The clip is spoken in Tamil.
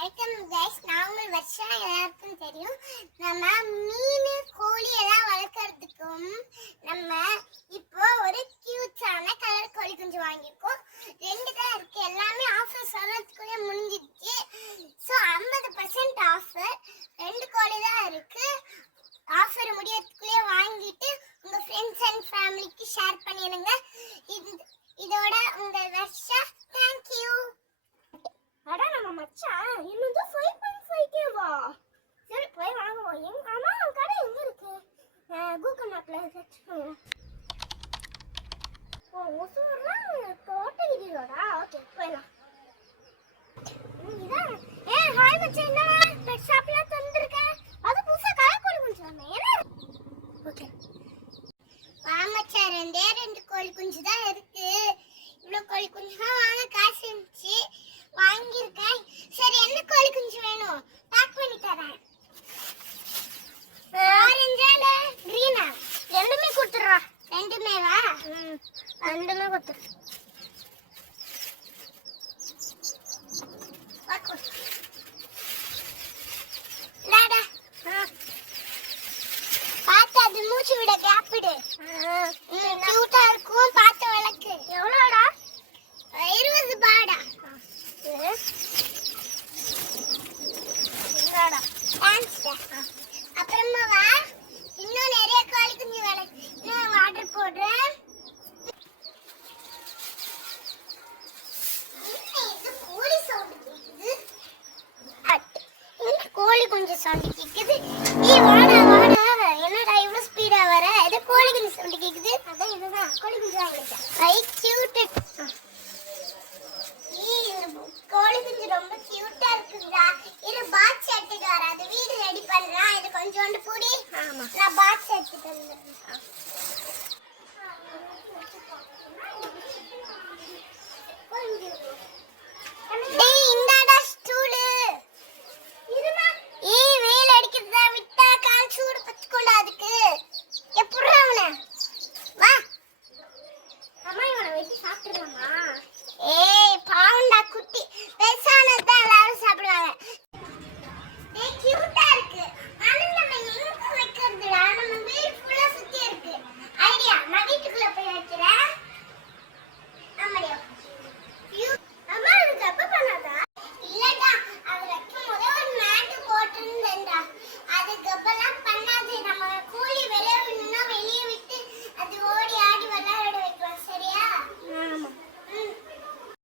வணக்கம் गाइस, நான் உங்கள் வர்ஷா. எல்லாருக்கும் தெரியும் நம்ம மீன் கோழி எல்லாம் வளர்க்கறதுக்கும் நம்ம இப்போ ஒரு கியூட்டான கலர் கோழி குஞ்சு வாங்கியிருக்கோம். 2 தான் இருக்கு. எல்லாமே ஆஃபர் சொல்றதுக்குள்ளே முடிஞ்சிடுச்சு. So 50% offer. 2 கோழி தான் இருக்கு. ஆஃபர் முடியறதுக்குள்ளே வாங்கிட்டு உங்க ஃப்ரெண்ட்ஸ் அண்ட் ஃபேமிலிக்கு ஷேர் பண்ணிடுங்க. இதோட உங்கள் வர்ஷா. Thank you. அட நம்ம மச்சான் இன்னும் 5.5 வா. சரி போய் வாங்குவோம். எங்க அம்மா கடை எங்க இருக்கு? கூகுள் மேப்ல சர்ச் பண்ணுவோம். ஓ ஒசூர்ல கோட்டகிரியோடா. ஓகே போயிடலாம். இதான் ஹாய் மச்சான், என்னடா பெட் ஷாப்ல தந்துருக்க? அது புதுசா கலர் கோழி குஞ்சு வாங்க. என்ன ஓகே மச்சான், 2 கோழி குஞ்சு தான் இருக்கு. இவ்வளோ கோழி குஞ்சு தான் வாங்க காசு இருந்துச்சு, வாங்கியிருக்கேன். சரி, என்ன கோழி குஞ்சு வேணும்? பேக் பண்ணி தரேன். ஆரஞ்சா இல்ல கிரீனா? ரெண்டுமே கொடுத்துடுறா. ரெண்டுமேவா? ரெண்டுமே கொடுத்துரு. பார்த்து அது மூச்சு விட கேப் விடு. கியூட்டா இருக்கும், பார்த்து வளர்க்கு. எவ்வளோடா? 20 பாடா. அப்புறமா வா, இன்னும் நிறைய கோழி குஞ்சு இன்னும் ஆர்டர் போடுறேன். கோழி குஞ்சு சவுண்ட் கேக்குது. நீ வாடா வாடா, என்னடா இவ்வளவு ஸ்பீடா வர? இது கோழி குஞ்சு சவுண்ட் கேக்குது. அதான் இதுதான் கோழி குஞ்சு வாங்கிட்டேன். ஐ கியூட். கோழி குஞ்சு ரொம்ப கியூட்டா இருக்குடா. இது பாக்ஸ் எடுத்துட்டு வர, அது வீடு ரெடி பண்றேன். இது கொஞ்சோண்டு பூடி. ஆமா, நான் பாக்ஸ் எடுத்துட்டு வந்துறேன். டேய் இந்தாடா ஸ்டூல். இதுமா வெயில் அடிக்குதா, விட்டா கால் சூடு பத்துக்கொள்ள. அதுக்கு எப்படிடா அவன? வா அம்மா இவனை வெட்டி சாப்பிட்டுருவாமா?